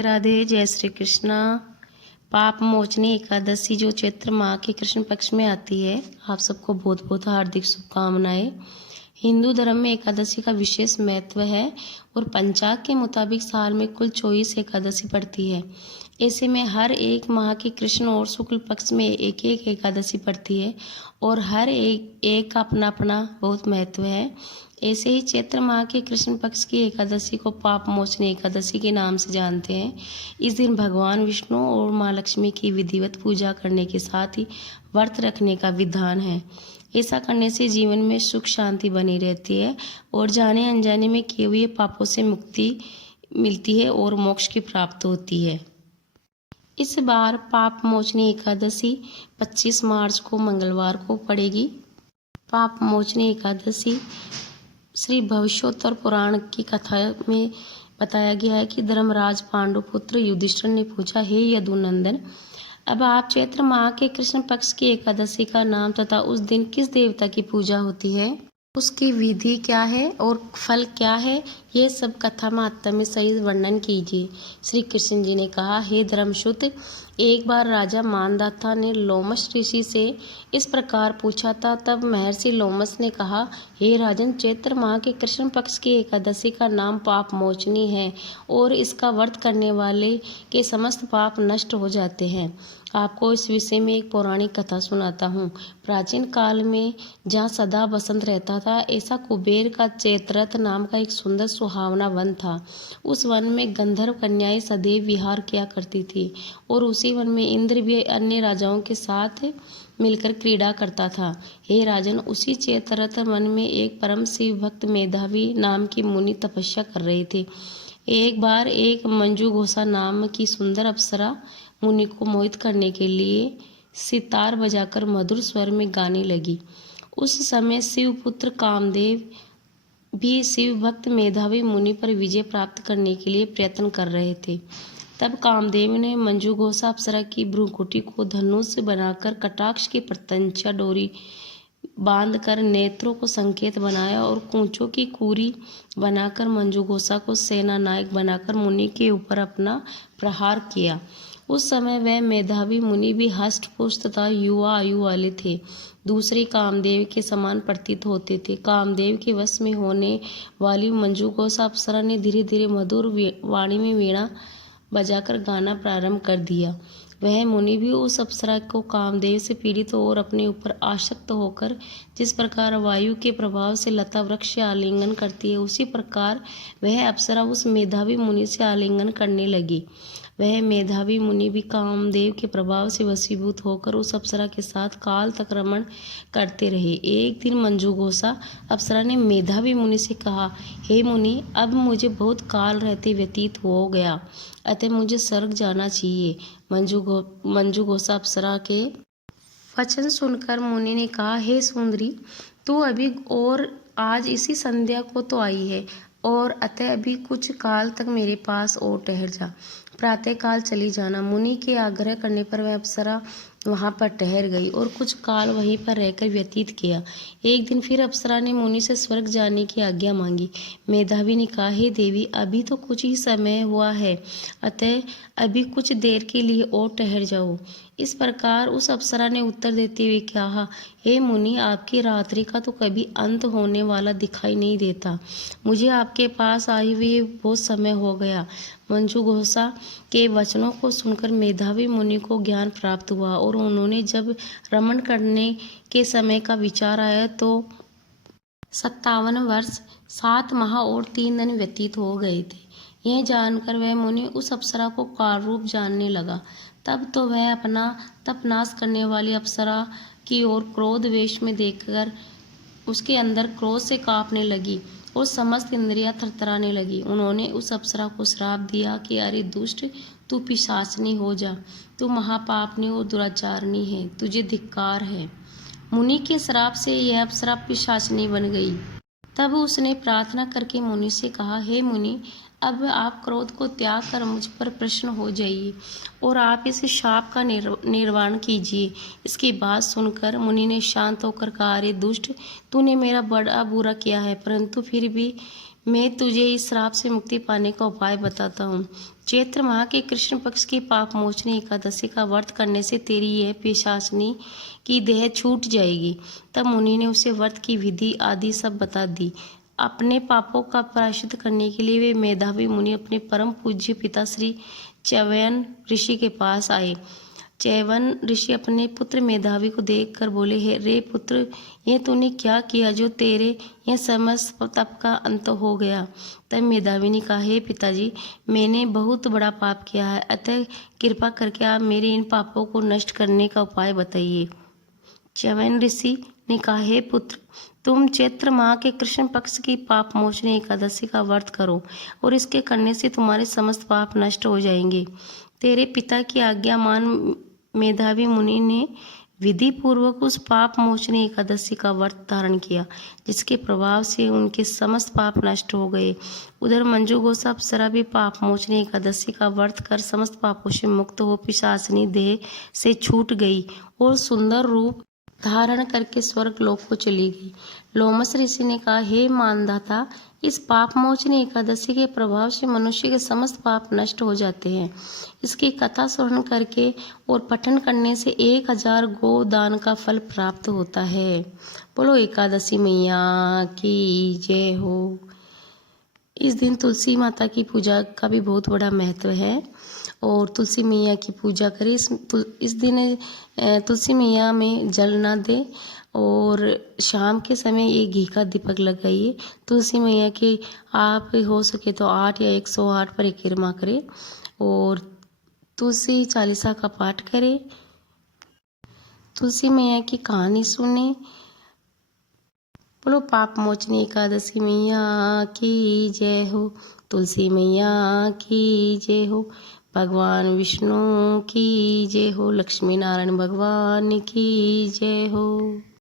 राधे, जय श्री कृष्णा। पाप मोचनी एकादशी जो चैत्र माह के कृष्ण पक्ष में आती है, आप सबको बहुत बहुत हार्दिक शुभकामनाएं। हिंदू धर्म में एकादशी का विशेष महत्व है और पंचांग के मुताबिक साल में कुल 24 एकादशी पड़ती है। ऐसे में हर एक माह के कृष्ण और शुक्ल पक्ष में एक एक एकादशी पड़ती है और हर एक का अपना अपना बहुत महत्व है। ऐसे ही चैत्र माह के कृष्ण पक्ष की एकादशी को पाप मोचनी एकादशी के नाम से जानते हैं। इस दिन भगवान विष्णु और माँ लक्ष्मी की विधिवत पूजा करने के साथ ही व्रत रखने का विधान है। ऐसा करने से जीवन में सुख शांति बनी रहती है और जाने अनजाने में किए हुए पापों से मुक्ति मिलती है और मोक्ष की प्राप्ति होती है। इस बार पाप मोचनी एकादशी 25 मार्च को मंगलवार को पड़ेगी। पाप मोचनी एकादशी श्री भविष्योत्तर पुराण की कथा में बताया गया है कि धर्मराज पांडुपुत्र युधिष्ठिर ने पूछा, हे यदुनंदन, अब आप चैत्र माह के कृष्ण पक्ष की एकादशी का नाम तथा उस दिन किस देवता की पूजा होती है, उसकी विधि क्या है और फल क्या है, ये सब कथा मात्रा में सही वर्णन कीजिए। श्री कृष्ण जी ने कहा, हे धर्मसुत, एक बार राजा मानदाता ने लोमश ऋषि से इस प्रकार पूछा था। तब महर्षि लोमश ने कहा, हे राजन, चैत्र माह के कृष्ण पक्ष की एकादशी का नाम पाप मोचनी है और इसका व्रत करने वाले के समस्त पाप नष्ट हो जाते हैं। आपको इस विषय में एक पौराणिक कथा सुनाता हूँ। प्राचीन काल में जहाँ सदा बसंत रहता था, ऐसा कुबेर का चैत्ररथ नाम का एक सुंदर सुहावना वन था। उस वन में गंधर्व कन्याएं सदैव विहार किया करती थी और उसी वन में इंद्र भी अन्य राजाओं के साथ मिलकर क्रीड़ा करता था। हे राजन, उसी चैत्ररथ वन में एक परम शिव भक्त मेधावी नाम की मुनि तपस्या कर रहे थे। एक बार एक मंजू घोषा नाम की सुंदर अप्सरा मुनि को मोहित करने के लिए सितार बजाकर मधुर स्वर में गाने लगी। उस समय शिवपुत्र कामदेव भी शिव भक्त मेधावी मुनि पर विजय प्राप्त करने के लिए प्रयत्न कर रहे थे। तब कामदेव ने मंजू घोषा अप्सरा की भ्रूकुटी को धनुष बनाकर कटाक्ष की प्रत्यंचा डोरी बांधकर नेत्रों को संकेत बनाया और कूंचों की कूरी बनाकर मंजू घोषा को सेना नायक बनाकर मुनि के ऊपर अपना प्रहार किया। उस समय वह मेधावी मुनि भी हष्ट पुष्ट तथा युवा आयु वाले थे। दूसरे कामदेव के समान प्रतीत होते थे। कामदेव के वश में होने वाली मंजू घोषा अप्सरा ने धीरे धीरे मधुर वाणी में वीणा बजाकर गाना प्रारंभ कर दिया। वह मुनि भी उस अप्सरा को कामदेव से पीड़ित और अपने ऊपर आसक्त होकर जिस प्रकार वायु के प्रभाव से लता वृक्ष आलिंगन करती है, उसी प्रकार वह अप्सरा उस मेधावी मुनि से आलिंगन करने लगी। वह मेधावी मुनि भी कामदेव के प्रभाव से वशीभूत होकर उस अप्सरा के साथ काल तक रमण करते रहे। एक दिन मंजू घोषा अप्सरा ने मेधावी मुनि से कहा, हे मुनि, अब मुझे बहुत काल रहते व्यतीत हो गया, अतः मुझे स्वर्ग जाना चाहिए। मंजू घोषा अप्सरा के वचन सुनकर मुनि ने कहा, हे सुंदरी, तू अभी और आज इसी संध्या को तो आई है और अतः अभी कुछ काल तक मेरे पास और ठहर जा, प्रातः काल चली जाना। मुनि के आग्रह करने पर वह अप्सरा वहां पर ठहर गई और कुछ काल वहीं पर रहकर व्यतीत किया। एक दिन फिर अप्सरा ने मुनि से स्वर्ग जाने की आज्ञा मांगी। मेधावी ने कहा, हे देवी, अभी तो कुछ ही समय हुआ है, अतः अभी कुछ देर के लिए और ठहर जाओ। इस प्रकार उस अप्सरा ने उत्तर देते हुए कहा, हे मुनि, आपकी रात्रि का तो कभी अंत होने वाला दिखाई नहीं देता। मुझे आपके पास आए हुए बहुत समय हो गया। मंजू घोषा के वचनों को सुनकर मेधावी मुनि को ज्ञान प्राप्त हुआ और उन्होंने जब रमण करने के समय का विचार आया तो 57 वर्ष 7 माह और 3 दिन व्यतीत हो गए थे। यह जानकर वह मुनि उस अप्सरा को काल रूप जानने लगा। तब तो वह अपना तप नाश करने वाली अप्सरा की ओर क्रोध वेश में देखकर उसके अंदर क्रोध से कांपने लगी और समस्त इंद्रियां थरथराने लगी। उन्होंने उस अप्सरा को श्राप दिया कि अरे दुष्ट, तू पिशाचनी हो जा, तू महापापनी और दुराचारणी है, तुझे धिक्कार है। मुनि के श्राप से यह अप्सरा पिशाचनी बन गई। तब उसने प्रार्थना करके मुनि से कहा, हे मुनि, अब आप क्रोध को त्याग कर मुझ पर प्रसन्न हो जाइए और आप इस शाप का निर्वाण कीजिए। इसकी बात सुनकर मुनि ने शांत होकर कहा, अरे दुष्ट, तूने मेरा बड़ा बुरा किया है, परंतु फिर भी मैं तुझे इस श्राप से मुक्ति पाने का उपाय बताता हूँ। चैत्र माह के कृष्ण पक्ष की पाप मोचनी एकादशी का व्रत करने से तेरी यह पिशाचनी की देह छूट जाएगी। तब मुनि ने उसे व्रत की विधि आदि सब बता दी। अपने पापों का प्रायश्चित करने के लिए वे मेधावी मुनि अपने परम पूज्य पिता श्री च्यवन ऋषि के पास आए। च्यवन ऋषि अपने पुत्र मेधावी को देखकर बोले, हे रे पुत्र, यह तूने क्या किया जो तेरे यह समस्त तप का अंत हो गया। तब मेधावी ने कहा, हे पिताजी, मैंने बहुत बड़ा पाप किया है, अतः कृपा करके आप मेरे इन पापों को नष्ट करने का उपाय बताइए। च्यवन ऋषि ने कहा, हे पुत्र, तुम चैत्र माह के कृष्ण पक्ष की पाप मोचनी एकादशी का व्रत करो और इसके करने से तुम्हारे समस्त पाप नष्ट हो जाएंगे। तेरे पिता की आज्ञा मान मेधावी मुनि ने विधि पूर्वक उस पाप मोचनी एकादशी का व्रत धारण किया, जिसके प्रभाव से उनके समस्त पाप नष्ट हो गए। उधर मंजू गोसा अप्सरा भी पाप मोचनी एकादशी का व्रत कर समस्त पापों से मुक्त हो पिशाचिनी देह से छूट गई और सुंदर रूप धारण करके स्वर्ग लोक को चली गई। लोमस ऋषि ने कहा, हे मानधाता, इस पाप मोचनी एकादशी के प्रभाव से मनुष्य के समस्त पाप नष्ट हो जाते हैं। इसकी कथा श्रवण करके और पठन करने से 1000 गो दान का फल प्राप्त होता है। बोलो एकादशी मैया की जय हो। इस दिन तुलसी माता की पूजा का भी बहुत बड़ा महत्व है और तुलसी मैया की पूजा करें। इस दिन तुलसी मैया में जल ना दे और शाम के समय ये घी का दीपक लगाइए। तुलसी मैया की आप हो सके तो 8 या 108 परिक्रमा करें और तुलसी चालीसा का पाठ करें। तुलसी मैया की कहानी सुने। बोलो पाप मोचनी एकादशी मैया की जय हो। तुलसी मैया की जय हो। भगवान विष्णु की जय हो। लक्ष्मी नारायण भगवान की जय हो।